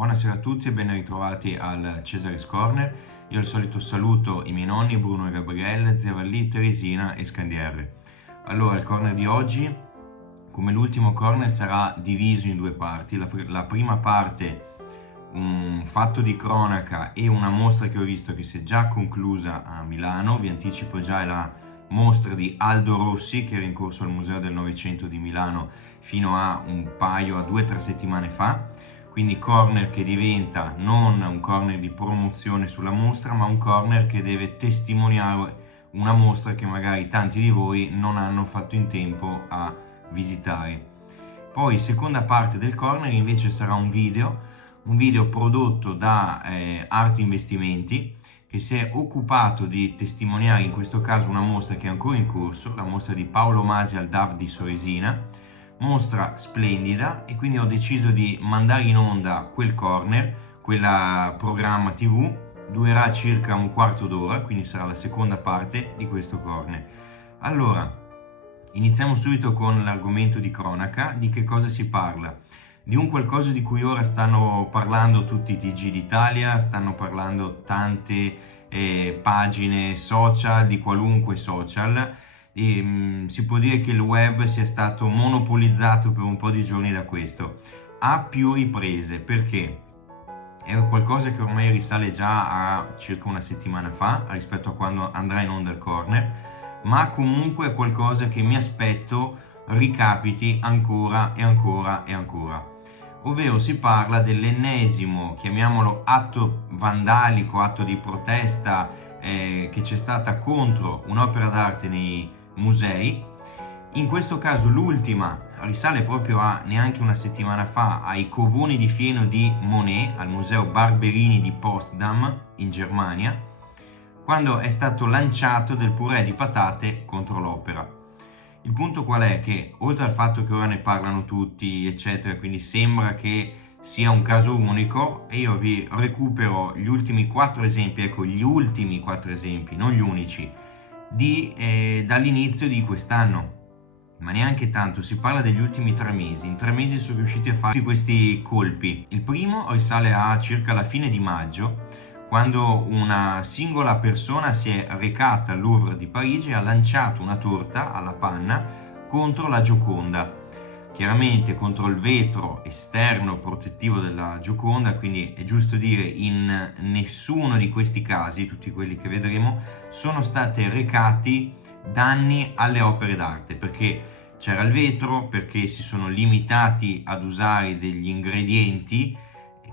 Buonasera a tutti e ben ritrovati al Cesare's Corner. Io al solito saluto i miei nonni Bruno e Gabriele, zia Vallì, Teresina e Scandiere. Allora, il corner di oggi, come l'ultimo corner, sarà diviso in due parti. La prima parte, un fatto di cronaca e una mostra che ho visto che si è già conclusa a Milano. Vi anticipo già, è la mostra di Aldo Rossi che era in corso al Museo del Novecento di Milano fino a 2 o 3 settimane fa. Quindi corner che diventa non un corner di promozione sulla mostra, ma un corner che deve testimoniare una mostra che magari tanti di voi non hanno fatto in tempo a visitare. Poi, seconda parte del corner invece sarà un video prodotto da Arte Investimenti, che si è occupato di testimoniare in questo caso una mostra che è ancora in corso, la mostra di Paolo Masi al DAV di Soresina. Mostra splendida, e quindi ho deciso di mandare in onda quel corner, quel programma TV. Durerà circa un quarto d'ora, quindi sarà la seconda parte di questo corner. Allora, iniziamo subito con l'argomento di cronaca. Di che cosa si parla? Di un qualcosa di cui ora stanno parlando tutti i TG d'Italia, stanno parlando tante pagine social, di qualunque social. Si può dire che il web sia stato monopolizzato per un po' di giorni da questo, a più riprese, perché è qualcosa che ormai risale già a circa una settimana fa rispetto a quando andrà in onda il corner, ma comunque è qualcosa che mi aspetto ricapiti ancora e ancora e ancora. Ovvero si parla dell'ennesimo, chiamiamolo atto vandalico, atto di protesta che c'è stata contro un'opera d'arte nei musei. In questo caso l'ultima risale proprio a neanche una settimana fa, ai covoni di fieno di Monet al museo Barberini di Potsdam in Germania, quando è stato lanciato del purè di patate contro l'opera. Il punto qual è? Che oltre al fatto che ora ne parlano tutti eccetera, quindi sembra che sia un caso unico, e io vi recupero gli ultimi 4 esempi, ecco, gli ultimi 4 esempi, non gli unici, dall'inizio di quest'anno, ma neanche tanto, si parla degli ultimi 3 mesi. In 3 mesi sono riusciti a fare questi colpi. Il primo risale a circa la fine di maggio, quando una singola persona si è recata al Louvre di Parigi e ha lanciato una torta alla panna contro la Gioconda, chiaramente contro il vetro esterno protettivo della Gioconda. Quindi è giusto dire, in nessuno di questi casi, tutti quelli che vedremo, sono stati recati danni alle opere d'arte, perché c'era il vetro, perché si sono limitati ad usare degli ingredienti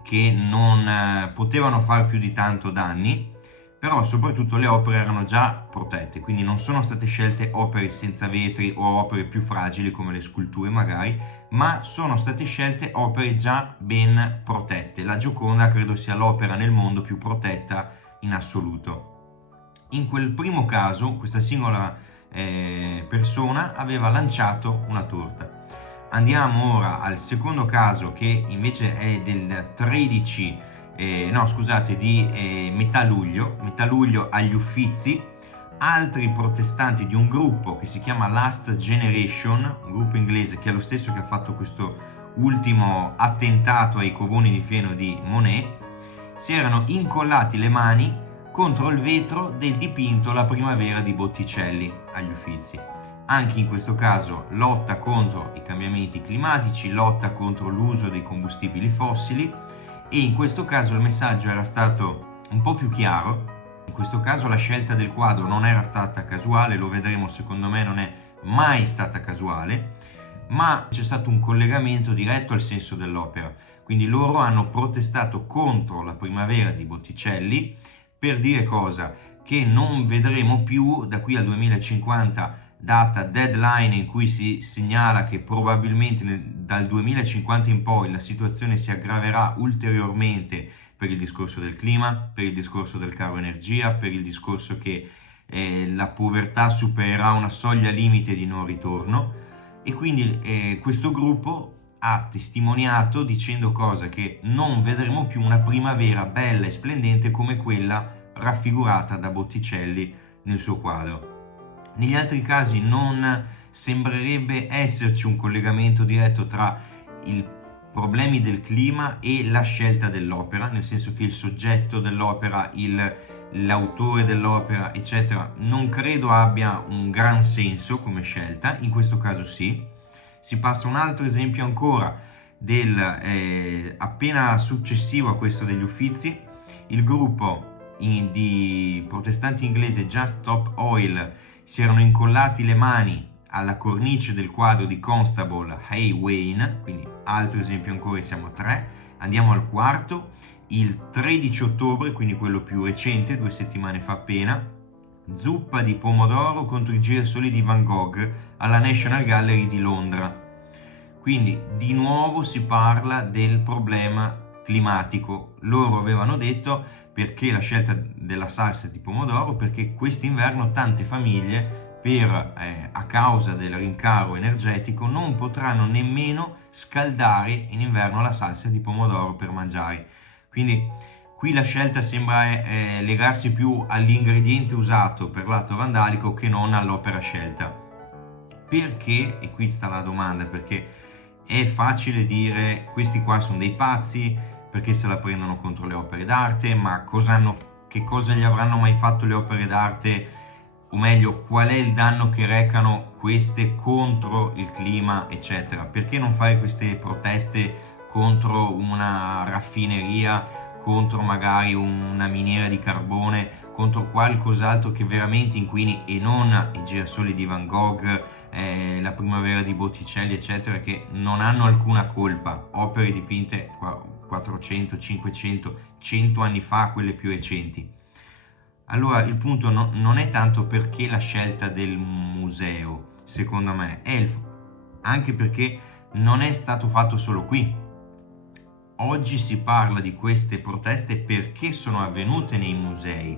che non potevano fare più di tanto danni, però soprattutto le opere erano già protette, quindi non sono state scelte opere senza vetri o opere più fragili come le sculture magari, ma sono state scelte opere già ben protette. La Gioconda credo sia l'opera nel mondo più protetta in assoluto. In quel primo caso questa singola persona aveva lanciato una torta. Andiamo ora al secondo caso, che invece è del 13 di metà luglio agli Uffizi. Altri protestanti di un gruppo che si chiama Last Generation, un gruppo inglese che è lo stesso che ha fatto questo ultimo attentato ai covoni di fieno di Monet, si erano incollati le mani contro il vetro del dipinto La primavera di Botticelli agli Uffizi. Anche in questo caso lotta contro i cambiamenti climatici, lotta contro l'uso dei combustibili fossili, e in questo caso il messaggio era stato un po' più chiaro. In questo caso la scelta del quadro non era stata casuale, lo vedremo, secondo me non è mai stata casuale, ma c'è stato un collegamento diretto al senso dell'opera. Quindi loro hanno protestato contro La primavera di Botticelli per dire cosa? Che non vedremo più da qui al 2050, data deadline in cui si segnala che probabilmente dal 2050 in poi la situazione si aggraverà ulteriormente per il discorso del clima, per il discorso del caro energia, per il discorso che la povertà supererà una soglia limite di non ritorno. E quindi questo gruppo ha testimoniato dicendo cosa? Che non vedremo più una primavera bella e splendente come quella raffigurata da Botticelli nel suo quadro. Negli altri casi non sembrerebbe esserci un collegamento diretto tra il problemi del clima e la scelta dell'opera, nel senso che il soggetto dell'opera, l'autore dell'opera, eccetera, non credo abbia un gran senso come scelta. In questo caso sì. Si passa a un altro esempio ancora appena successivo a questo degli Uffizi. Il gruppo di protestanti inglese Just Stop Oil si erano incollati le mani alla cornice del quadro di Constable Hay Wain, quindi altro esempio ancora, siamo a 3. Andiamo al quarto, il 13 ottobre, quindi quello più recente, 2 settimane fa appena, zuppa di pomodoro contro i girasoli di Van Gogh alla National Gallery di Londra. Quindi di nuovo si parla del problema climatico. Loro avevano detto perché la scelta della salsa di pomodoro, perché quest'inverno tante famiglie a causa del rincaro energetico non potranno nemmeno scaldare in inverno la salsa di pomodoro per mangiare. Quindi qui la scelta sembra legarsi più all'ingrediente usato per l'atto vandalico che non all'opera scelta. Perché? E qui sta la domanda, perché è facile dire questi qua sono dei pazzi perché se la prendono contro le opere d'arte, ma che cosa gli avranno mai fatto le opere d'arte, o meglio, qual è il danno che recano queste contro il clima, eccetera. Perché non fare queste proteste contro una raffineria, contro magari una miniera di carbone, contro qualcos'altro che veramente inquini, e non i girasoli di Van Gogh, la primavera di Botticelli, eccetera, che non hanno alcuna colpa, opere dipinte 400, 500, 100 anni fa, quelle più recenti. Allora il punto non è tanto perché la scelta del museo, secondo me, anche perché non è stato fatto solo qui. Oggi si parla di queste proteste perché sono avvenute nei musei.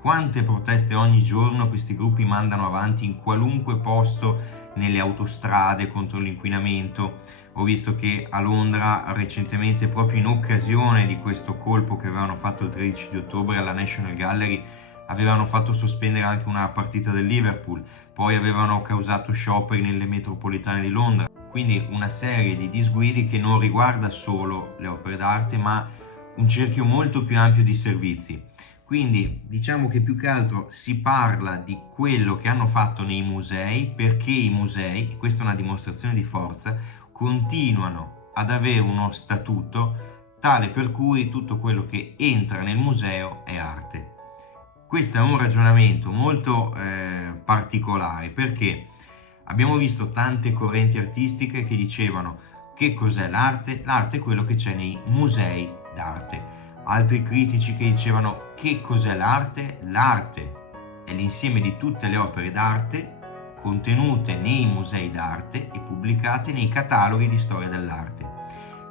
Quante proteste ogni giorno questi gruppi mandano avanti in qualunque posto, nelle autostrade contro l'inquinamento. Ho visto che a Londra recentemente, proprio in occasione di questo colpo che avevano fatto il 13 di ottobre alla National Gallery, avevano fatto sospendere anche una partita del Liverpool, poi avevano causato scioperi nelle metropolitane di Londra. Quindi una serie di disguidi che non riguarda solo le opere d'arte, ma un cerchio molto più ampio di servizi. Quindi diciamo che più che altro si parla di quello che hanno fatto nei musei, perché i musei, e questa è una dimostrazione di forza, continuano ad avere uno statuto tale per cui tutto quello che entra nel museo è arte. Questo è un ragionamento molto particolare, perché abbiamo visto tante correnti artistiche che dicevano che cos'è l'arte? L'arte è quello che c'è nei musei d'arte. Altri critici che dicevano che cos'è l'arte? L'arte è l'insieme di tutte le opere d'arte contenute nei musei d'arte e pubblicate nei cataloghi di storia dell'arte.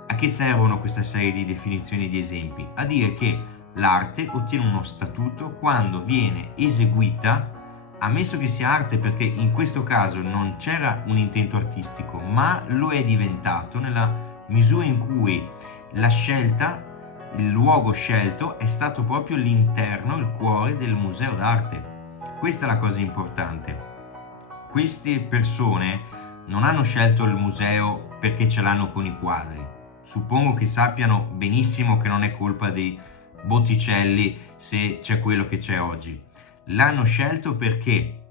A che servono questa serie di definizioni e di esempi? A dire che l'arte ottiene uno statuto quando viene eseguita, ammesso che sia arte, perché in questo caso non c'era un intento artistico, ma lo è diventato nella misura in cui la scelta, il luogo scelto è stato proprio l'interno, il cuore del museo d'arte. Questa è la cosa importante. Queste persone non hanno scelto il museo perché ce l'hanno con i quadri. Suppongo che sappiano benissimo che non è colpa dei Botticelli se c'è quello che c'è oggi. L'hanno scelto perché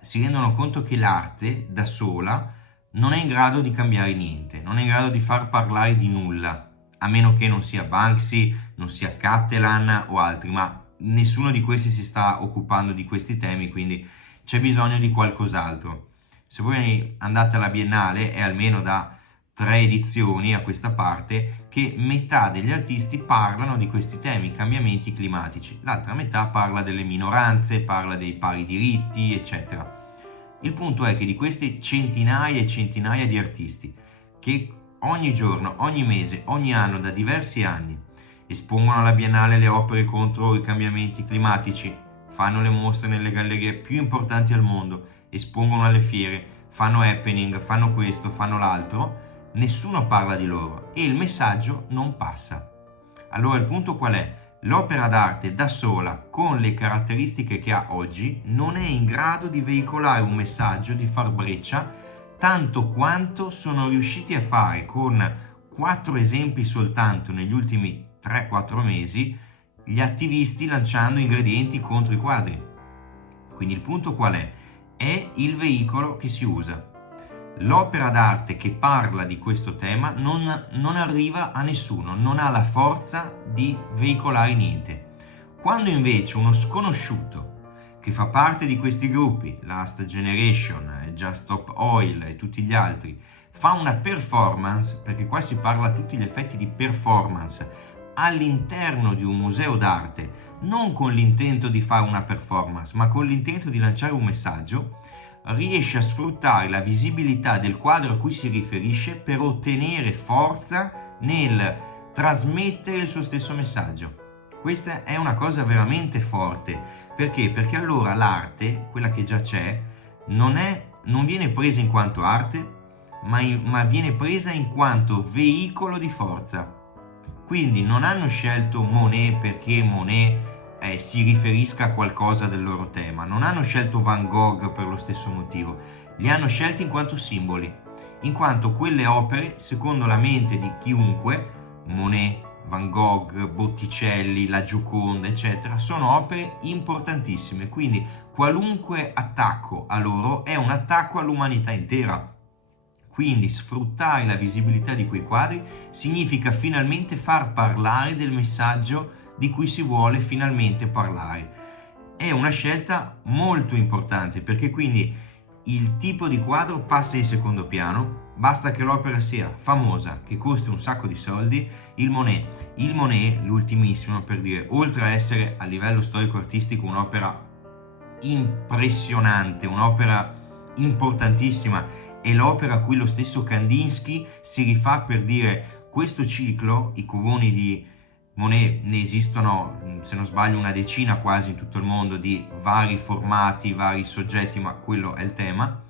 si rendono conto che l'arte da sola non è in grado di cambiare niente, non è in grado di far parlare di nulla, a meno che non sia Banksy, non sia Cattelan o altri, ma nessuno di questi si sta occupando di questi temi, quindi c'è bisogno di qualcos'altro. Se voi andate alla Biennale, è almeno da 3 edizioni a questa parte che metà degli artisti parlano di questi temi, cambiamenti climatici, l'altra metà parla delle minoranze, parla dei pari diritti, eccetera. Il punto è che di questi centinaia e centinaia di artisti che ogni giorno, ogni mese, ogni anno, da diversi anni espongono alla Biennale le opere contro i cambiamenti climatici, fanno le mostre nelle gallerie più importanti al mondo, espongono alle fiere, fanno happening, fanno questo, fanno l'altro, nessuno parla di loro e il messaggio non passa. Allora il punto qual è? L'opera d'arte da sola, con le caratteristiche che ha oggi, non è in grado di veicolare un messaggio, di far breccia, tanto quanto sono riusciti a fare con 4 esempi soltanto negli ultimi 3-4 mesi, gli attivisti lanciando ingredienti contro i quadri. Quindi il punto qual è? È il veicolo che si usa. L'opera d'arte che parla di questo tema non arriva a nessuno, non ha la forza di veicolare niente. Quando invece uno sconosciuto che fa parte di questi gruppi, Last Generation, Just Stop Oil e tutti gli altri, fa una performance, perché qua si parla a tutti gli effetti di performance, all'interno di un museo d'arte, non con l'intento di fare una performance, ma con l'intento di lanciare un messaggio, riesce a sfruttare la visibilità del quadro a cui si riferisce per ottenere forza nel trasmettere il suo stesso messaggio. Questa è una cosa veramente forte. Perché? Perché allora l'arte, quella che già c'è, non viene presa in quanto arte, ma viene presa in quanto veicolo di forza. Quindi non hanno scelto Monet perché Monet si riferisca a qualcosa del loro tema, non hanno scelto Van Gogh per lo stesso motivo, li hanno scelti in quanto simboli, in quanto quelle opere, secondo la mente di chiunque, Monet, Van Gogh, Botticelli, la Gioconda, eccetera, sono opere importantissime, quindi qualunque attacco a loro è un attacco all'umanità intera. Quindi sfruttare la visibilità di quei quadri significa finalmente far parlare del messaggio di cui si vuole finalmente parlare. È una scelta molto importante, perché quindi il tipo di quadro passa in secondo piano, basta che l'opera sia famosa, che costi un sacco di soldi. Il Monet, l'ultimissimo, per dire, oltre a essere a livello storico-artistico un'opera impressionante, un'opera importantissima, è l'opera a cui lo stesso Kandinsky si rifà per dire: questo ciclo, i covoni di Monet, ne esistono, se non sbaglio, una decina quasi in tutto il mondo, di vari formati, vari soggetti, ma quello è il tema.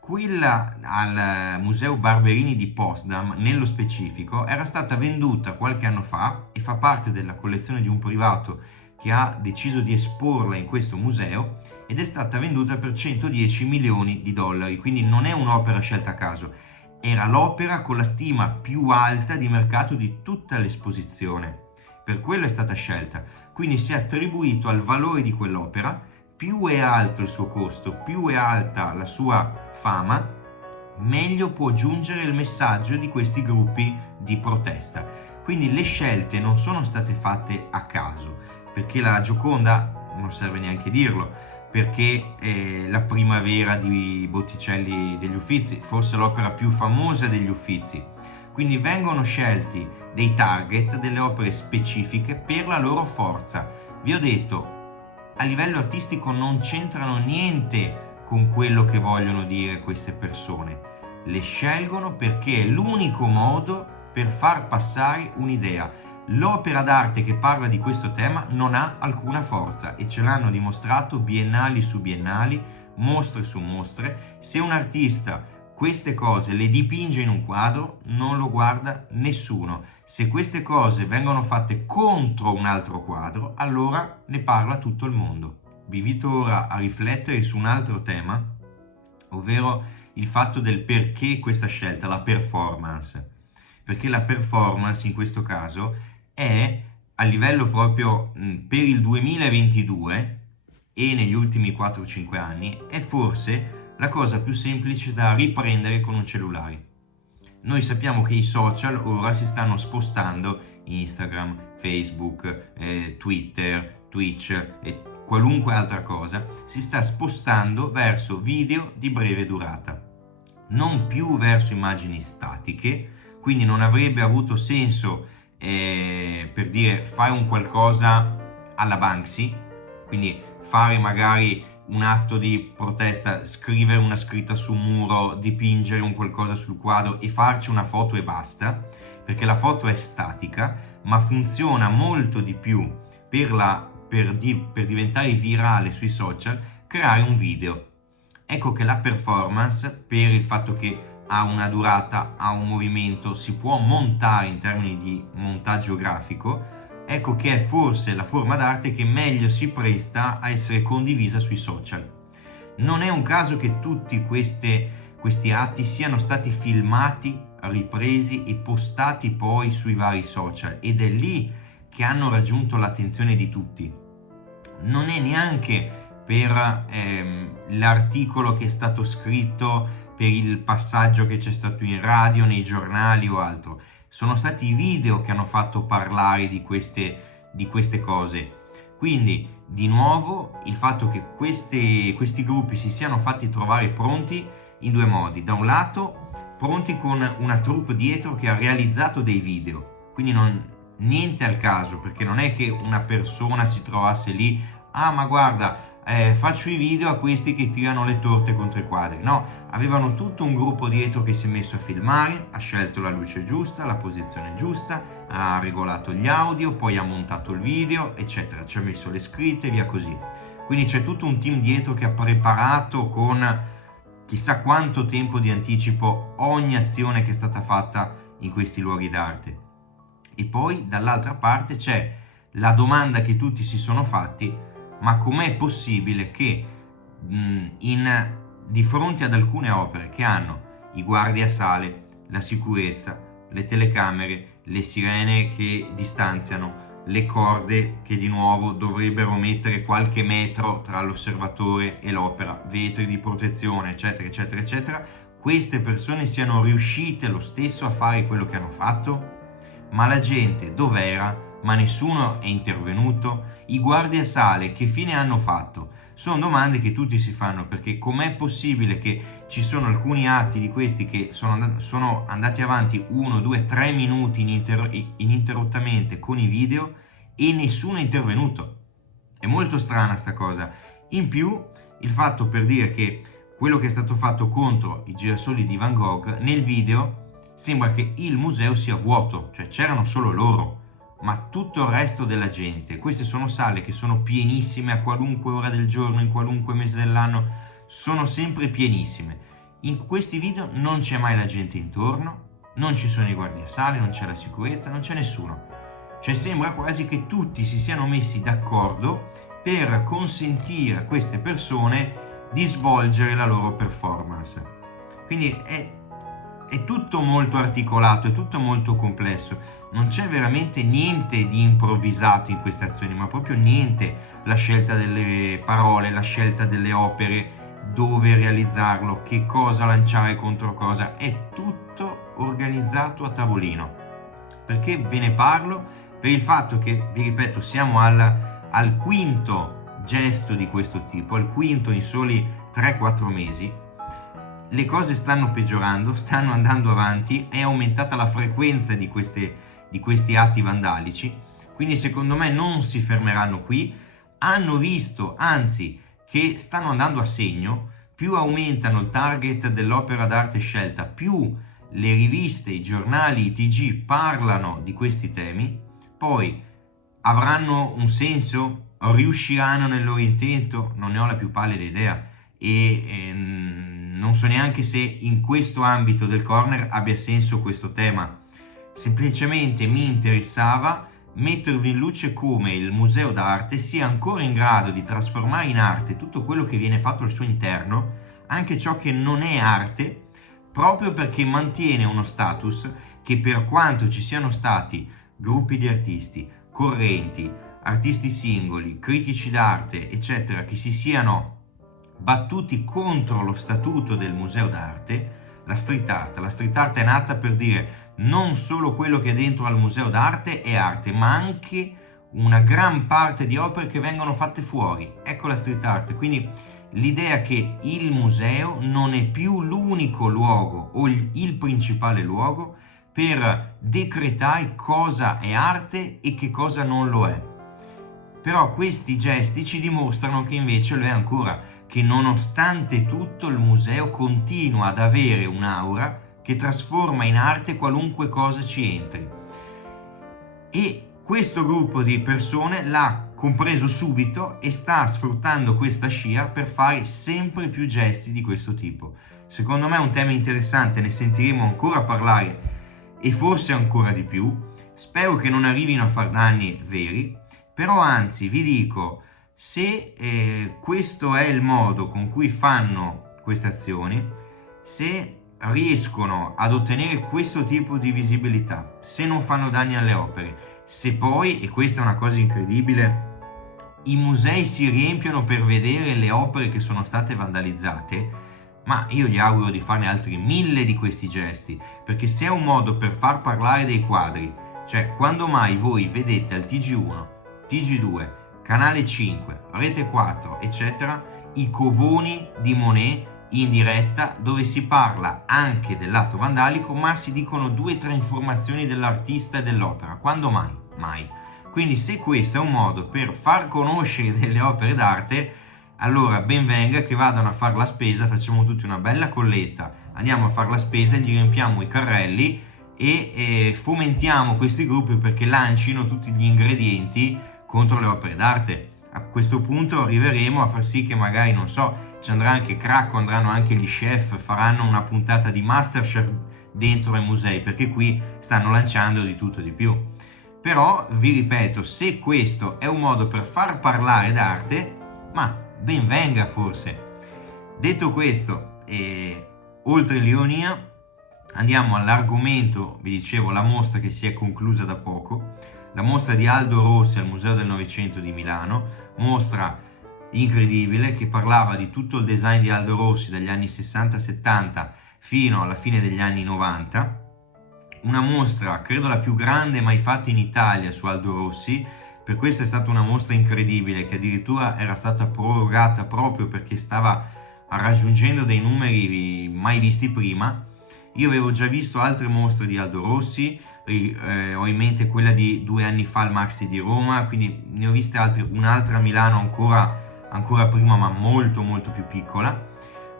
Quella al Museo Barberini di Potsdam, nello specifico, era stata venduta qualche anno fa e fa parte della collezione di un privato che ha deciso di esporla in questo museo, ed è stata venduta per 110 milioni di dollari, quindi non è un'opera scelta a caso, era l'opera con la stima più alta di mercato di tutta l'esposizione, per quello è stata scelta, quindi si è attribuito al valore di quell'opera. Più è alto il suo costo, più è alta la sua fama, meglio può giungere il messaggio di questi gruppi di protesta. Quindi le scelte non sono state fatte a caso, perché la Gioconda, non serve neanche dirlo, perché è la Primavera di Botticelli degli Uffizi, forse l'opera più famosa degli Uffizi. Quindi vengono scelti dei target, delle opere specifiche per la loro forza. Vi ho detto, a livello artistico non c'entrano niente con quello che vogliono dire queste persone. Le scelgono perché è l'unico modo per far passare un'idea. L'opera d'arte che parla di questo tema non ha alcuna forza, e ce l'hanno dimostrato biennali su biennali, mostre su mostre. Se un artista queste cose le dipinge in un quadro, non lo guarda nessuno. Se queste cose vengono fatte contro un altro quadro, allora ne parla tutto il mondo. Vi invito ora a riflettere su un altro tema, ovvero il fatto del perché questa scelta, la performance. Perché la performance in questo caso è, a livello proprio per il 2022 e negli ultimi 4-5 anni, è forse la cosa più semplice da riprendere con un cellulare. Noi sappiamo che i social ora si stanno spostando, Instagram, Facebook, Twitter, Twitch e qualunque altra cosa, si sta spostando verso video di breve durata, non più verso immagini statiche. Quindi non avrebbe avuto senso, per dire, fare un qualcosa alla Banksy, quindi fare magari un atto di protesta, scrivere una scritta su un muro, dipingere un qualcosa sul quadro e farci una foto e basta, perché la foto è statica, ma funziona molto di più per diventare virale sui social, creare un video. Ecco che la performance, per il fatto che ha una durata, ha un movimento, si può montare in termini di montaggio grafico, ecco che è forse la forma d'arte che meglio si presta a essere condivisa sui social. Non è un caso che tutti questi atti siano stati filmati ripresi e postati poi sui vari social, ed è lì che hanno raggiunto l'attenzione di tutti. Non è neanche per l'articolo che è stato scritto, per il passaggio che c'è stato in radio, nei giornali o altro. Sono stati i video che hanno fatto parlare di queste cose. Quindi, di nuovo, il fatto che questi gruppi si siano fatti trovare pronti in due modi. Da un lato, pronti con una troupe dietro che ha realizzato dei video. Quindi niente al caso, perché non è che una persona si trovasse lì, ah ma guarda, faccio i video a questi che tirano le torte contro i quadri. No, avevano tutto un gruppo dietro che si è messo a filmare, ha scelto la luce giusta, la posizione giusta, ha regolato gli audio, poi ha montato il video, eccetera, ci ha messo le scritte e via così. Quindi c'è tutto un team dietro che ha preparato con chissà quanto tempo di anticipo ogni azione che è stata fatta in questi luoghi d'arte. E poi dall'altra parte c'è la domanda che tutti si sono fatti: ma com'è possibile che di fronte ad alcune opere che hanno i guardiasale, la sicurezza, le telecamere, le sirene che distanziano, le corde che di nuovo dovrebbero mettere qualche metro tra l'osservatore e l'opera, vetri di protezione, eccetera, eccetera, eccetera, queste persone siano riuscite lo stesso a fare quello che hanno fatto? Ma la gente dov'era? Ma nessuno è intervenuto? I guardiasale che fine hanno fatto? Sono domande che tutti si fanno, perché com'è possibile che ci sono alcuni atti di questi che sono andati avanti 1, 2, 3 minuti ininterrottamente con i video e nessuno è intervenuto? È molto strana sta cosa. In più, il fatto, per dire che quello che è stato fatto contro i girasoli di Van Gogh, nel video sembra che il museo sia vuoto, cioè c'erano solo loro, ma tutto il resto della gente, queste sono sale che sono pienissime a qualunque ora del giorno, in qualunque mese dell'anno, sono sempre pienissime. In questi video non c'è mai la gente intorno, non ci sono i guardiasale, non c'è la sicurezza, non c'è nessuno. Cioè sembra quasi che tutti si siano messi d'accordo per consentire a queste persone di svolgere la loro performance. Quindi è tutto molto articolato, è tutto molto complesso. Non c'è veramente niente di improvvisato in queste azioni, ma proprio niente. La scelta delle parole, la scelta delle opere, dove realizzarlo, che cosa lanciare contro cosa, è tutto organizzato a tavolino. Perché ve ne parlo? Per il fatto che, vi ripeto, siamo al quinto gesto di questo tipo, al quinto in soli 3-4 mesi. Le cose stanno peggiorando, stanno andando avanti, è aumentata la frequenza di questi atti vandalici, quindi secondo me non si fermeranno qui. Hanno visto, anzi, che stanno andando a segno. Più aumentano il target dell'opera d'arte scelta, più le riviste, i giornali, i TG parlano di questi temi. Poi avranno un senso? Riusciranno nel loro intento? Non ne ho la più pallida idea. E non so neanche se in questo ambito del corner abbia senso questo tema. Semplicemente mi interessava mettervi in luce come il museo d'arte sia ancora in grado di trasformare in arte tutto quello che viene fatto al suo interno, anche ciò che non è arte, proprio perché mantiene uno status che, per quanto ci siano stati gruppi di artisti, correnti, artisti singoli, critici d'arte, eccetera, che si siano battuti contro lo statuto del museo d'arte, la street art è nata per dire non solo quello che è dentro al museo d'arte è arte, ma anche una gran parte di opere che vengono fatte fuori. Ecco la street art. Quindi l'idea che il museo non è più l'unico luogo o il principale luogo per decretare cosa è arte e che cosa non lo è. Però questi gesti ci dimostrano che invece lo è ancora, che nonostante tutto il museo continua ad avere un'aura che trasforma in arte qualunque cosa ci entri. E questo gruppo di persone l'ha compreso subito e sta sfruttando questa scia per fare sempre più gesti di questo tipo. Secondo me è un tema interessante, ne sentiremo ancora parlare e forse ancora di più. Spero che non arrivino a far danni veri, però anzi vi dico, se questo è il modo con cui fanno queste azioni, se riescono ad ottenere questo tipo di visibilità, se non fanno danni alle opere, se poi, e questa è una cosa incredibile, i musei si riempiono per vedere le opere che sono state vandalizzate, ma io gli auguro di farne altri 1000 di questi gesti, perché se è un modo per far parlare dei quadri, cioè quando mai voi vedete al TG1, TG2, Canale 5, Rete 4, eccetera, i covoni di Monet in diretta dove si parla anche del lato vandalico, ma si dicono 2 o 3 informazioni dell'artista e dell'opera. Quando mai? Mai. Quindi se questo è un modo per far conoscere delle opere d'arte, allora ben venga che vadano a fare la spesa, facciamo tutti una bella colletta, andiamo a fare la spesa, gli riempiamo i carrelli e fomentiamo questi gruppi perché lancino tutti gli ingredienti contro le opere d'arte. A questo punto arriveremo a far sì che magari, non so, ci andrà anche Cracco, andranno anche gli chef, faranno una puntata di Masterchef dentro ai musei, perché qui stanno lanciando di tutto e di più. Però vi ripeto, se questo è un modo per far parlare d'arte, ma ben venga forse. Detto questo, oltre l'ironia, andiamo all'argomento, vi dicevo, la mostra che si è conclusa da poco, la mostra di Aldo Rossi al Museo del Novecento di Milano, mostra incredibile che parlava di tutto il design di Aldo Rossi dagli anni 60-70 fino alla fine degli anni 90, una mostra credo la più grande mai fatta in Italia su Aldo Rossi. Per questo è stata una mostra incredibile che addirittura era stata prorogata proprio perché stava raggiungendo dei numeri mai visti prima. Io avevo già visto altre mostre di Aldo Rossi, ho in mente quella di 2 anni fa al Maxi di Roma, quindi ne ho viste altre, un'altra a Milano ancora prima, ma molto molto più piccola.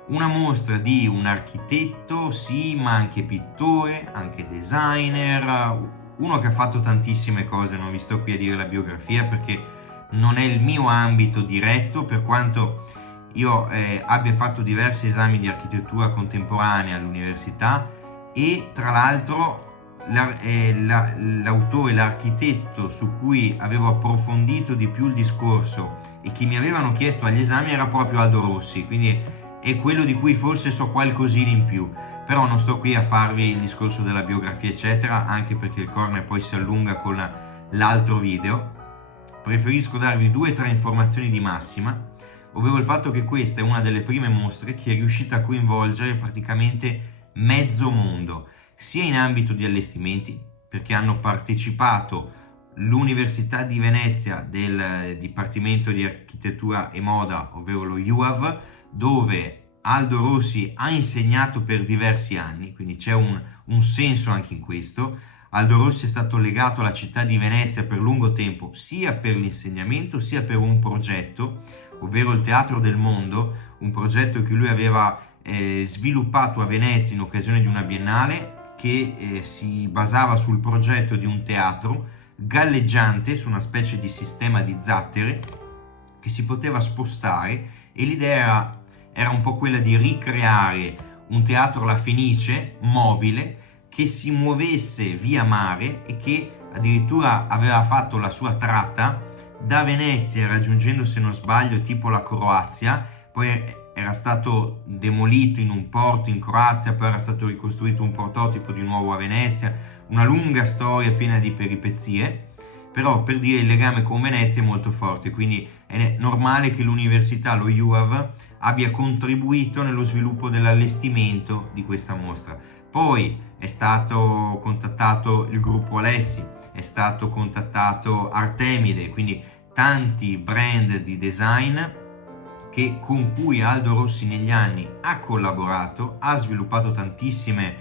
Una mostra di un architetto, sì, ma anche pittore, anche designer, uno che ha fatto tantissime cose. Non vi sto qui a dire la biografia perché non è il mio ambito diretto, per quanto io abbia fatto diversi esami di architettura contemporanea all'università e tra l'altro l'autore, l'architetto su cui avevo approfondito di più il discorso e che mi avevano chiesto agli esami era proprio Aldo Rossi, quindi è quello di cui forse so qualcosina in più. Però non sto qui a farvi il discorso della biografia eccetera, anche perché il corner poi si allunga con l'altro video. Preferisco darvi 2 o 3 informazioni di massima, ovvero il fatto che questa è una delle prime mostre che è riuscita a coinvolgere praticamente mezzo mondo, sia in ambito di allestimenti, perché hanno partecipato l'Università di Venezia del Dipartimento di Architettura e Moda, ovvero lo IUAV, dove Aldo Rossi ha insegnato per diversi anni, quindi c'è un senso anche in questo. Aldo Rossi è stato legato alla città di Venezia per lungo tempo, sia per l'insegnamento sia per un progetto, ovvero il Teatro del Mondo, un progetto che lui aveva sviluppato a Venezia in occasione di una biennale che si basava sul progetto di un teatro galleggiante su una specie di sistema di zattere che si poteva spostare, e l'idea era un po' quella di ricreare un teatro alla Fenice mobile che si muovesse via mare e che addirittura aveva fatto la sua tratta da Venezia raggiungendo, se non sbaglio, tipo la Croazia, poi era stato demolito in un porto in Croazia, poi era stato ricostruito un prototipo di nuovo a Venezia, una lunga storia piena di peripezie, però per dire il legame con Venezia è molto forte, quindi è normale che l'università, lo IUAV, abbia contribuito nello sviluppo dell'allestimento di questa mostra. Poi è stato contattato il gruppo Alessi, è stato contattato Artemide, quindi tanti brand di design con cui Aldo Rossi negli anni ha collaborato, ha sviluppato tantissimi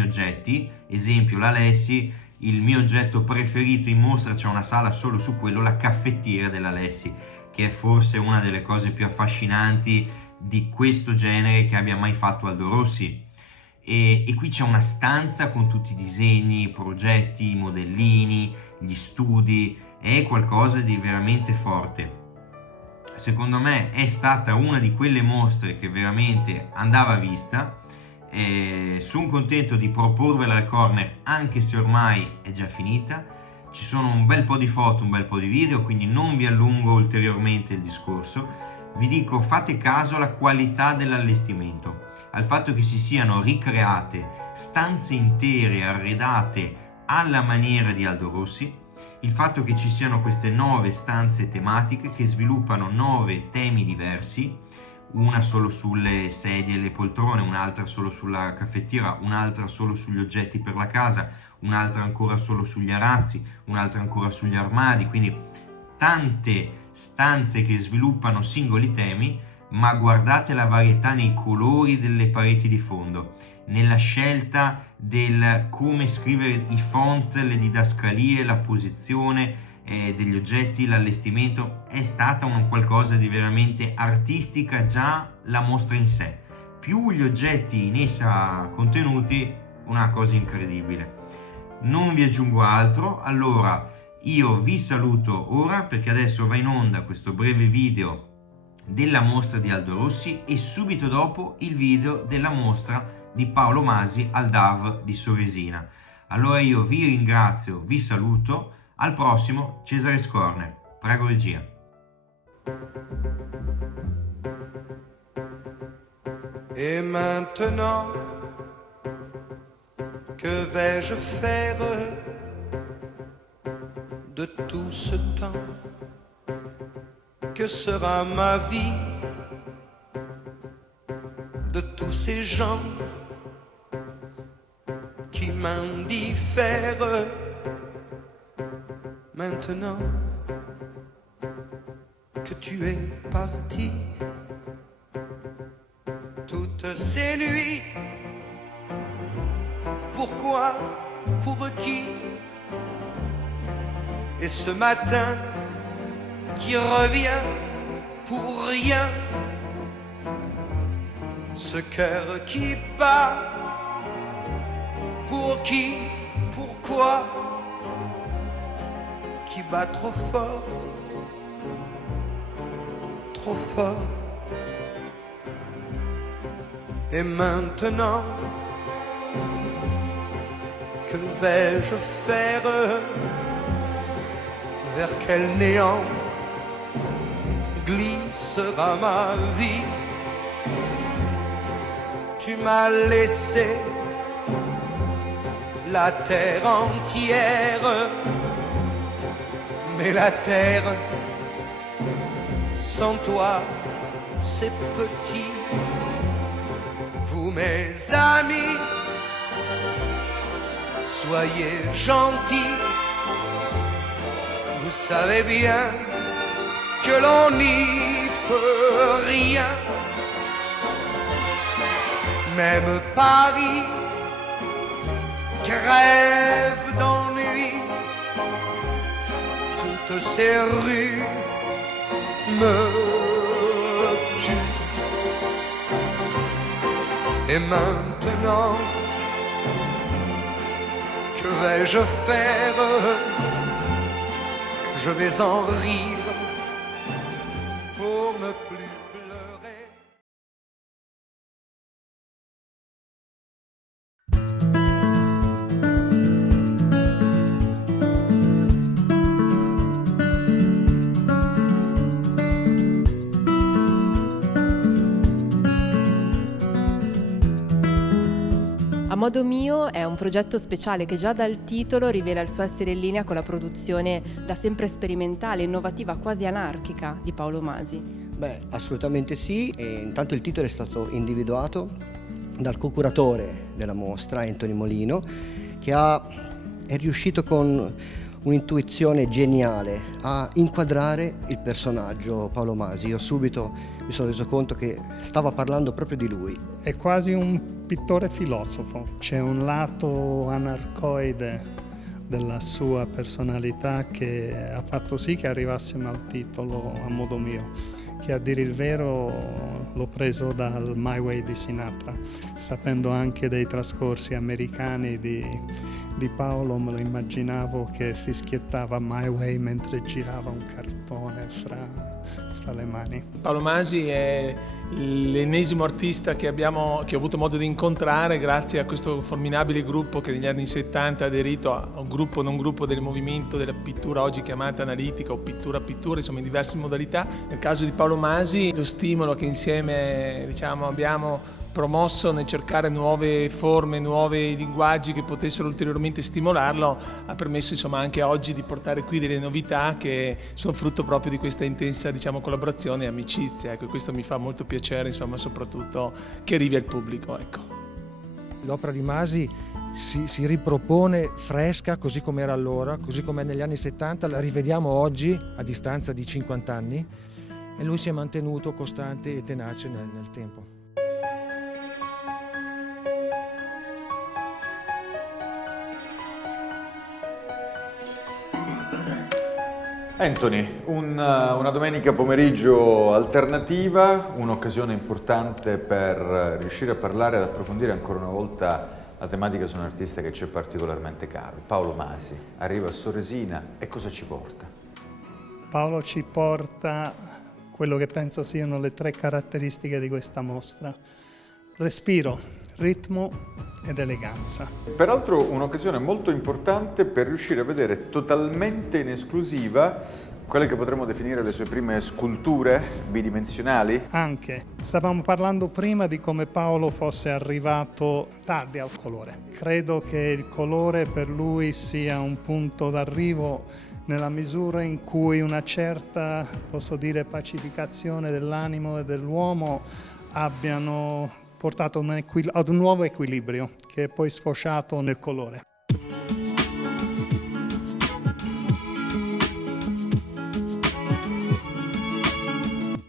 oggetti. Esempio l'Alessi, il mio oggetto preferito in mostra, c'è una sala solo su quello, la caffettiera dell'Alessi, che è forse una delle cose più affascinanti di questo genere che abbia mai fatto Aldo Rossi. E qui c'è una stanza con tutti i disegni, i progetti, i modellini, gli studi, è qualcosa di veramente forte. Secondo me è stata una di quelle mostre che veramente andava vista. Sono contento di proporvela al corner, anche se ormai è già finita. Ci sono un bel po' di foto, un bel po' di video, quindi non vi allungo ulteriormente il discorso. Vi dico, fate caso alla qualità dell'allestimento. al fatto che si siano ricreate stanze intere arredate alla maniera di Aldo Rossi, il fatto che ci siano queste 9 stanze tematiche che sviluppano 9 temi diversi, una solo sulle sedie e le poltrone, un'altra solo sulla caffettiera, un'altra solo sugli oggetti per la casa, un'altra ancora solo sugli arazzi, un'altra ancora sugli armadi, quindi tante stanze che sviluppano singoli temi, ma guardate la varietà nei colori delle pareti di fondo, nella scelta del come scrivere i font, le didascalie, la posizione degli oggetti, l'allestimento. È stata un qualcosa di veramente artistica già la mostra in sé, più gli oggetti in essa contenuti, una cosa incredibile. Non vi aggiungo altro, allora io vi saluto ora perché adesso va in onda questo breve video della mostra di Aldo Rossi e subito dopo il video della mostra di Paolo Masi al DAV di Soresina. Allora io vi ringrazio, vi saluto, al prossimo. Cesare Scorner, prego regia. Et maintenant, que vais-je faire de tout ce temps? Que sera ma vie de tous ces gens qui m'indiffèrent? Maintenant que tu es parti, toutes ces nuits, pourquoi, pour qui? Et ce matin qui revient pour rien, ce cœur qui bat, pour qui, pourquoi, qui bat trop fort, trop fort. Et maintenant, que vais-je faire? Vers quel néant glissera ma vie? Tu m'as laissé la terre entière, mais la terre sans toi c'est petit. Vous mes amis, soyez gentils, vous savez bien que l'on n'y peut rien. Même Paris crève d'ennui, toutes ces rues me tuent. Et maintenant, que vais-je faire? Je vais en rire pour ne plus pleurer. A modo mio è un progetto speciale che già dal titolo rivela il suo essere in linea con la produzione da sempre sperimentale, innovativa, quasi anarchica di Paolo Masi. Beh, assolutamente sì, e intanto il titolo è stato individuato dal co-curatore della mostra, Anthony Molino, che è riuscito con un'intuizione geniale a inquadrare il personaggio Paolo Masi. Io subito mi sono reso conto che stava parlando proprio di lui. È quasi un pittore filosofo, c'è un lato anarcoide della sua personalità che ha fatto sì che arrivassimo al titolo A modo mio, che a dire il vero l'ho preso dal My Way di Sinatra, sapendo anche dei trascorsi americani di Paolo. Me lo immaginavo che fischiettava My Way mentre girava un cartone fra le mani. Paolo Masi è l'ennesimo artista che ho avuto modo di incontrare grazie a questo formidabile gruppo che negli anni 70 ha aderito a un gruppo, non gruppo del movimento della pittura oggi chiamata analitica o pittura, insomma in diverse modalità. Nel caso di Paolo Masi lo stimolo che insieme abbiamo promosso nel cercare nuove forme, nuovi linguaggi che potessero ulteriormente stimolarlo, ha permesso insomma anche oggi di portare qui delle novità che sono frutto proprio di questa intensa, diciamo, collaborazione e amicizia. Ecco, questo mi fa molto piacere, insomma, soprattutto che arrivi al pubblico, ecco. L'opera di Masi si ripropone fresca, così come era allora, così come negli anni 70, la rivediamo oggi a distanza di 50 anni e lui si è mantenuto costante e tenace nel tempo. Anthony, una domenica pomeriggio alternativa, un'occasione importante per riuscire a parlare ed approfondire ancora una volta la tematica su un artista che ci è particolarmente caro. Paolo Masi arriva a Soresina e cosa ci porta? Paolo ci porta quello che penso siano le 3 caratteristiche di questa mostra: respiro, ritmo ed eleganza. Peraltro un'occasione molto importante per riuscire a vedere totalmente in esclusiva quelle che potremmo definire le sue prime sculture bidimensionali. Anche, stavamo parlando prima di come Paolo fosse arrivato tardi al colore. Credo che il colore per lui sia un punto d'arrivo nella misura in cui una certa, posso dire, pacificazione dell'animo e dell'uomo abbiano portato ad un nuovo equilibrio che è poi sfociato nel colore.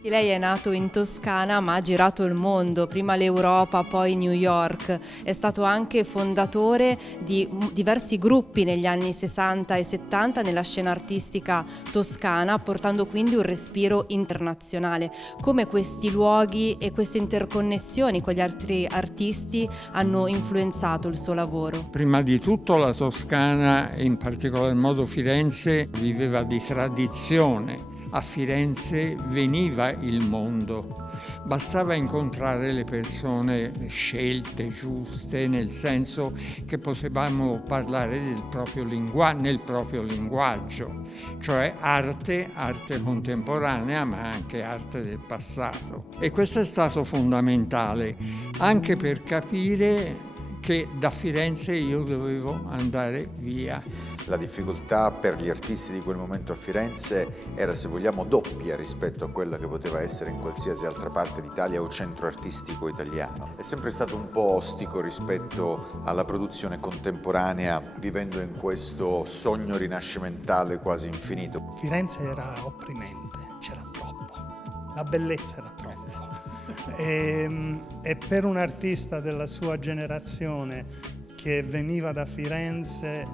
Lei è nato in Toscana ma ha girato il mondo, prima l'Europa, poi New York. È stato anche fondatore di diversi gruppi negli anni 60 e 70 nella scena artistica toscana, portando quindi un respiro internazionale. Come questi luoghi e queste interconnessioni con gli altri artisti hanno influenzato il suo lavoro? Prima di tutto la Toscana, e in particolar modo Firenze, viveva di tradizione. A Firenze veniva il mondo, bastava incontrare le persone scelte, giuste, nel senso che potevamo parlare nel proprio linguaggio, cioè arte contemporanea ma anche arte del passato. E questo è stato fondamentale anche per capire che da Firenze io dovevo andare via. La difficoltà per gli artisti di quel momento a Firenze era, se vogliamo, doppia rispetto a quella che poteva essere in qualsiasi altra parte d'Italia o centro artistico italiano. È sempre stato un po' ostico rispetto alla produzione contemporanea, vivendo in questo sogno rinascimentale quasi infinito. Firenze era opprimente, c'era troppo, la bellezza era troppo. E per un artista della sua generazione che veniva da Firenze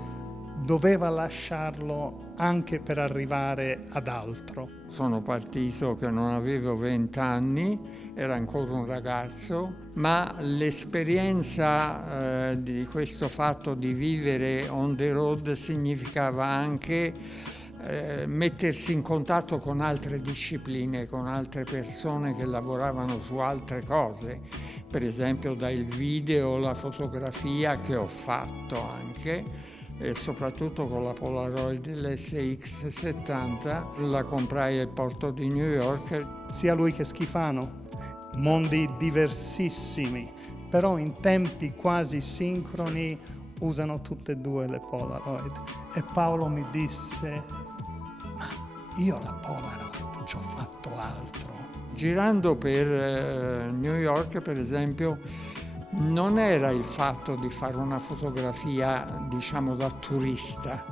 doveva lasciarlo anche per arrivare ad altro. Sono partito che non avevo 20 anni, era ancora un ragazzo, ma l'esperienza di questo fatto di vivere on the road significava anche mettersi in contatto con altre discipline, con altre persone che lavoravano su altre cose, per esempio dal video, la fotografia che ho fatto anche, e soprattutto con la Polaroid l'SX70, la comprai al porto di New York. Sia lui che Schifano, mondi diversissimi, però in tempi quasi sincroni usano tutte e due le Polaroid. E Paolo mi disse: ma io la Polaroid ci ho fatto altro. Girando per New York, per esempio, non era il fatto di fare una fotografia, diciamo, da turista,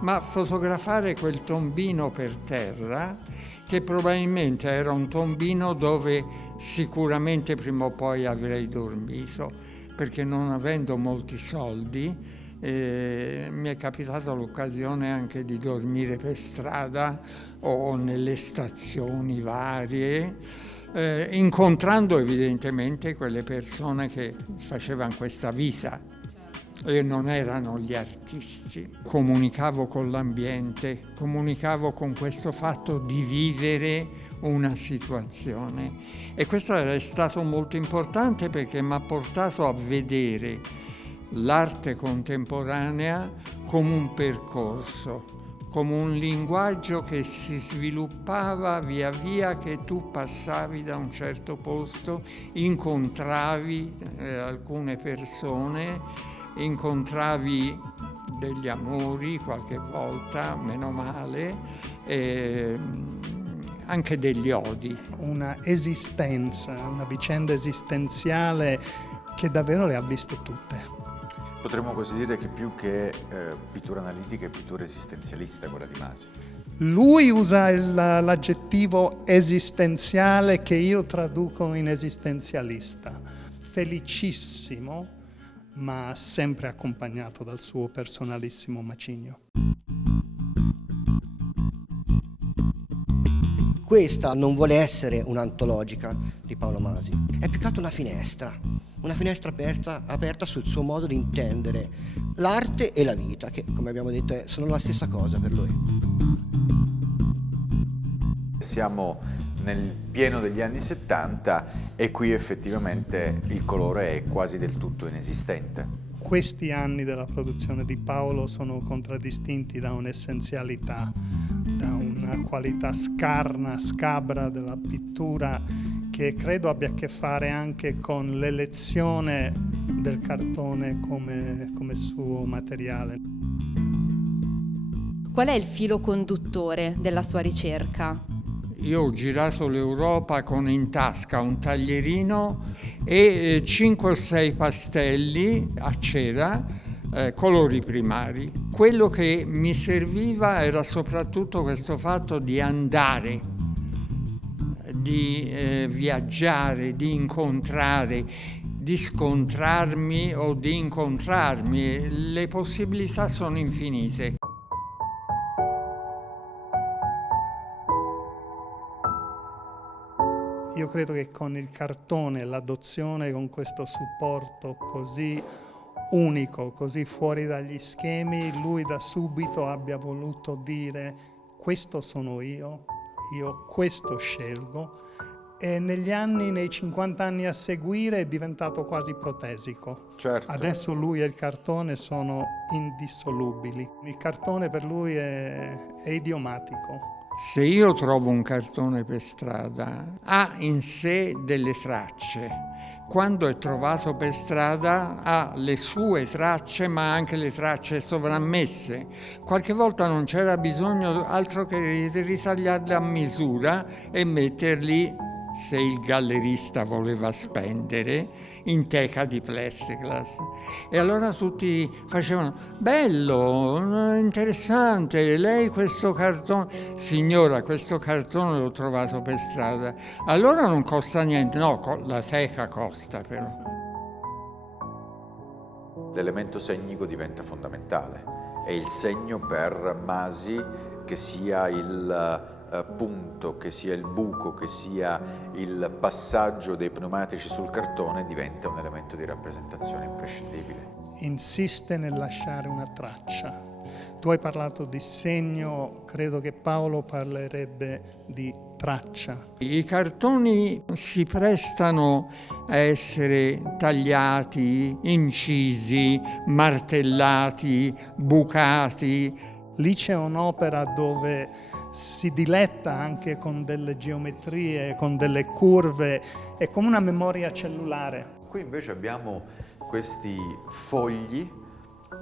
ma fotografare quel tombino per terra, che probabilmente era un tombino dove sicuramente prima o poi avrei dormito, perché non avendo molti soldi mi è capitata l'occasione anche di dormire per strada o nelle stazioni varie, incontrando evidentemente quelle persone che facevano questa vita e non erano gli artisti. Comunicavo con l'ambiente, comunicavo con questo fatto di vivere una situazione, e questo è stato molto importante perché mi ha portato a vedere l'arte contemporanea come un percorso, come un linguaggio che si sviluppava via via che tu passavi da un certo posto, incontravi alcune persone, incontravi degli amori qualche volta, meno male, anche degli odi. Una esistenza, una vicenda esistenziale che davvero le ha viste tutte. Potremmo così dire che più che pittura analitica è pittura esistenzialista quella di Masi. Lui usa l'aggettivo esistenziale che io traduco in esistenzialista. Felicissimo, ma sempre accompagnato dal suo personalissimo macigno. Questa non vuole essere un'antologica di Paolo Masi, è più che altro una finestra aperta sul suo modo di intendere l'arte e la vita, che come abbiamo detto sono la stessa cosa per lui. Siamo nel pieno degli anni 70 e qui effettivamente il colore è quasi del tutto inesistente. Questi anni della produzione di Paolo sono contraddistinti da un'essenzialità, da una qualità scarna, scabra della pittura che credo abbia a che fare anche con l'elezione del cartone come suo materiale. Qual è il filo conduttore della sua ricerca? Io ho girato l'Europa con in tasca un taglierino e 5 o 6 pastelli a cera, colori primari. Quello che mi serviva era soprattutto questo fatto di andare, di viaggiare, di incontrare, di scontrarmi o di incontrarmi. Le possibilità sono infinite. Io credo che con il cartone, l'adozione con questo supporto così unico, così fuori dagli schemi, lui da subito abbia voluto dire: questo sono io questo scelgo, e nei 50 anni a seguire è diventato quasi protesico. Certo. Adesso lui e il cartone sono indissolubili. Il cartone per lui è idiomatico. Se io trovo un cartone per strada, ha in sé delle tracce. Quando è trovato per strada ha le sue tracce, ma anche le tracce sovrammesse. Qualche volta non c'era bisogno altro che ritagliarle a misura e metterli, se il gallerista voleva spendere, in teca di plexiglass. E allora tutti facevano: bello, interessante, lei questo cartone? Signora, questo cartone l'ho trovato per strada. Allora non costa niente. No, la teca costa però. L'elemento segnico diventa fondamentale. È il segno per Masi, che sia il punto, che sia il buco, che sia il passaggio dei pneumatici sul cartone, diventa un elemento di rappresentazione imprescindibile. Insiste nel lasciare una traccia. Tu hai parlato di segno, credo che Paolo parlerebbe di traccia. I cartoni si prestano a essere tagliati, incisi, martellati, bucati. Lì c'è un'opera dove si diletta anche con delle geometrie, con delle curve, è come una memoria cellulare. Qui invece abbiamo questi fogli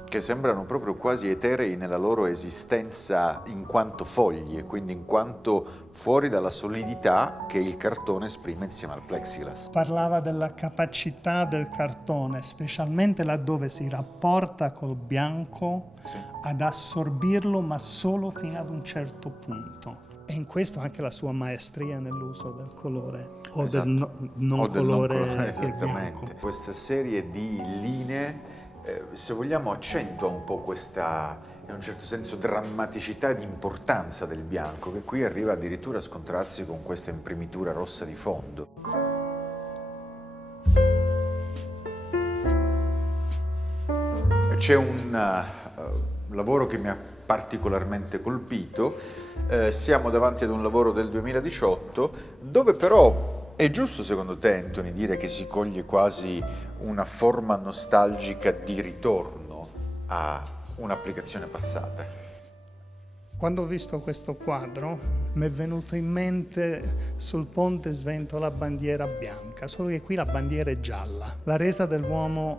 che sembrano proprio quasi eterei nella loro esistenza in quanto fogli e quindi in quanto fuori dalla solidità che il cartone esprime insieme al plexiglass. Parlava della capacità del cartone, specialmente laddove si rapporta col bianco, ad assorbirlo, ma solo fino ad un certo punto. E in questo anche la sua maestria nell'uso del colore o Esatto. del non colore esattamente. bianco. Questa serie di linee, se vogliamo, accentua un po' questa, in un certo senso, drammaticità ed importanza del bianco, che qui arriva addirittura a scontrarsi con questa imprimitura rossa di fondo. C'è un lavoro che mi ha particolarmente colpito. Siamo davanti ad un lavoro del 2018 dove però è giusto, secondo te, Anthony, dire che si coglie quasi una forma nostalgica di ritorno a un'applicazione passata? Quando ho visto questo quadro mi è venuto in mente sul ponte svento la bandiera bianca, solo che qui la bandiera è gialla, la resa dell'uomo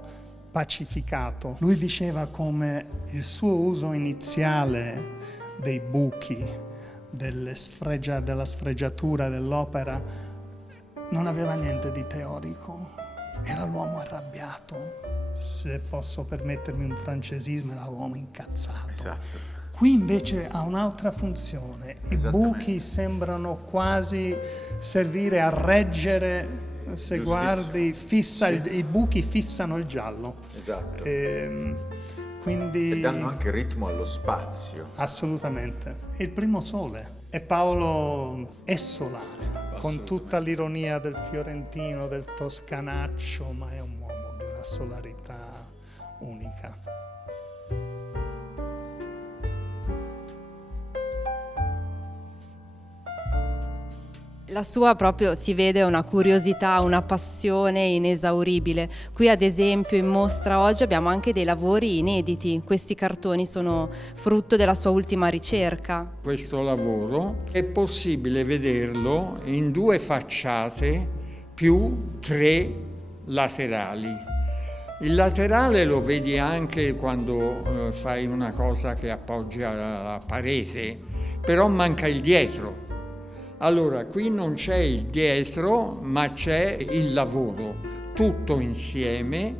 pacificato. Lui diceva come il suo uso iniziale dei buchi, della sfregiatura dell'opera non aveva niente di teorico, era l'uomo arrabbiato, se posso permettermi un francesismo, era l'uomo incazzato. Esatto. Qui invece ha un'altra funzione, i buchi sembrano quasi servire a reggere, se guardi, i buchi fissano il giallo. Esatto. Quindi, e danno anche ritmo allo spazio. Assolutamente. È il primo sole. E Paolo è solare, con tutta l'ironia del fiorentino, del toscanaccio, ma è un uomo di una solarità unica. La sua proprio si vede una curiosità, una passione inesauribile. Qui ad esempio in mostra oggi abbiamo anche dei lavori inediti. Questi cartoni sono frutto della sua ultima ricerca. Questo lavoro è possibile vederlo in 2 facciate più 3 laterali. Il laterale lo vedi anche quando fai una cosa che appoggi alla parete, però manca il dietro. Allora, qui non c'è il dietro, ma c'è il lavoro, tutto insieme,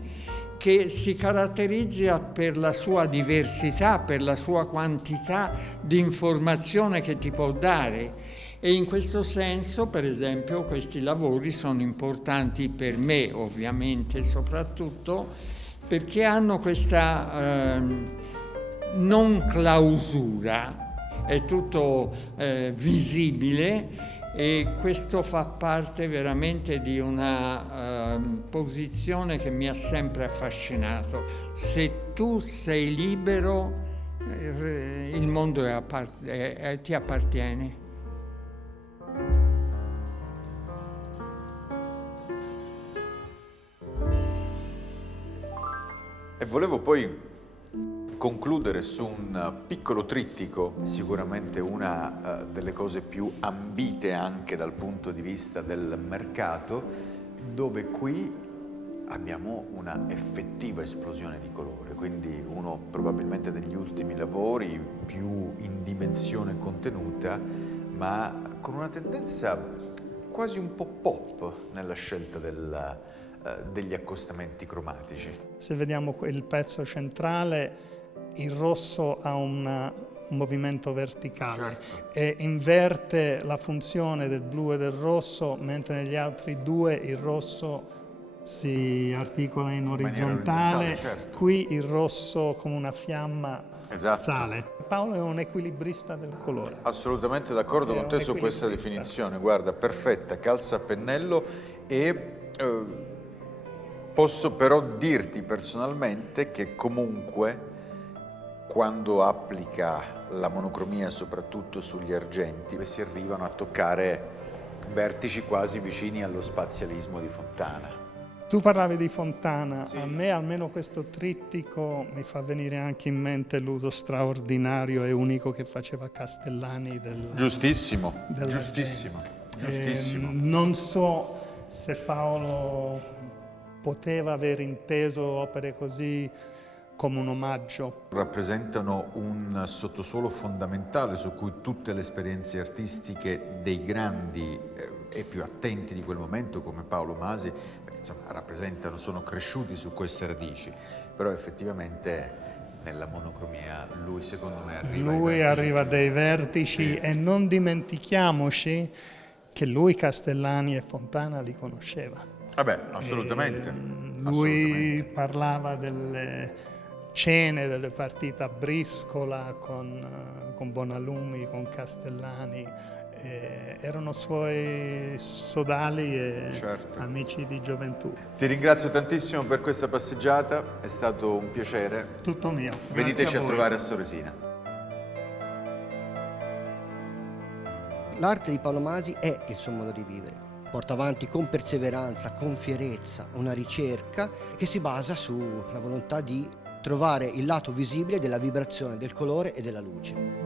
che si caratterizza per la sua diversità, per la sua quantità di informazione che ti può dare. E in questo senso, per esempio, questi lavori sono importanti per me, ovviamente, soprattutto, perché hanno questa non clausura. È tutto visibile e questo fa parte veramente di una posizione che mi ha sempre affascinato. Se tu sei libero, il mondo ti appartiene. E volevo poi concludere su un piccolo trittico, sicuramente una delle cose più ambite anche dal punto di vista del mercato, dove qui abbiamo una effettiva esplosione di colore, quindi uno probabilmente degli ultimi lavori più in dimensione contenuta, ma con una tendenza quasi un po' pop nella scelta degli accostamenti cromatici. Se vediamo il pezzo centrale, il rosso ha un movimento verticale, certo, e inverte la funzione del blu e del rosso, mentre negli altri 2 il rosso si articola in orizzontale, certo. Qui il rosso come una fiamma, esatto, sale. Paolo è un equilibrista del colore. Assolutamente d'accordo con te su questa definizione, guarda, perfetta, calza a pennello. E posso però dirti personalmente che comunque quando applica la monocromia soprattutto sugli argenti si arrivano a toccare vertici quasi vicini allo spazialismo di Fontana. Tu parlavi di Fontana, sì. A me almeno questo trittico mi fa venire anche in mente l'uso straordinario e unico che faceva Castellani giustissimo. Non so se Paolo poteva aver inteso opere così come un omaggio. Rappresentano un sottosuolo fondamentale su cui tutte le esperienze artistiche dei grandi e più attenti di quel momento come Paolo Masi, insomma, sono cresciuti su queste radici, però effettivamente nella monocromia lui secondo me arriva a dei vertici, sì. E non dimentichiamoci che lui Castellani e Fontana li conosceva. Assolutamente. Lui parlava delle cene, delle partite a briscola con Bonalumi, con Castellani, erano suoi sodali e certo, amici di gioventù. Ti ringrazio tantissimo per questa passeggiata, è stato un piacere. Tutto mio. Veniteci a trovare a Soresina. L'arte di Paolo Masi è il suo modo di vivere. Porta avanti con perseveranza, con fierezza, una ricerca che si basa sulla volontà di trovare il lato visibile della vibrazione del colore e della luce.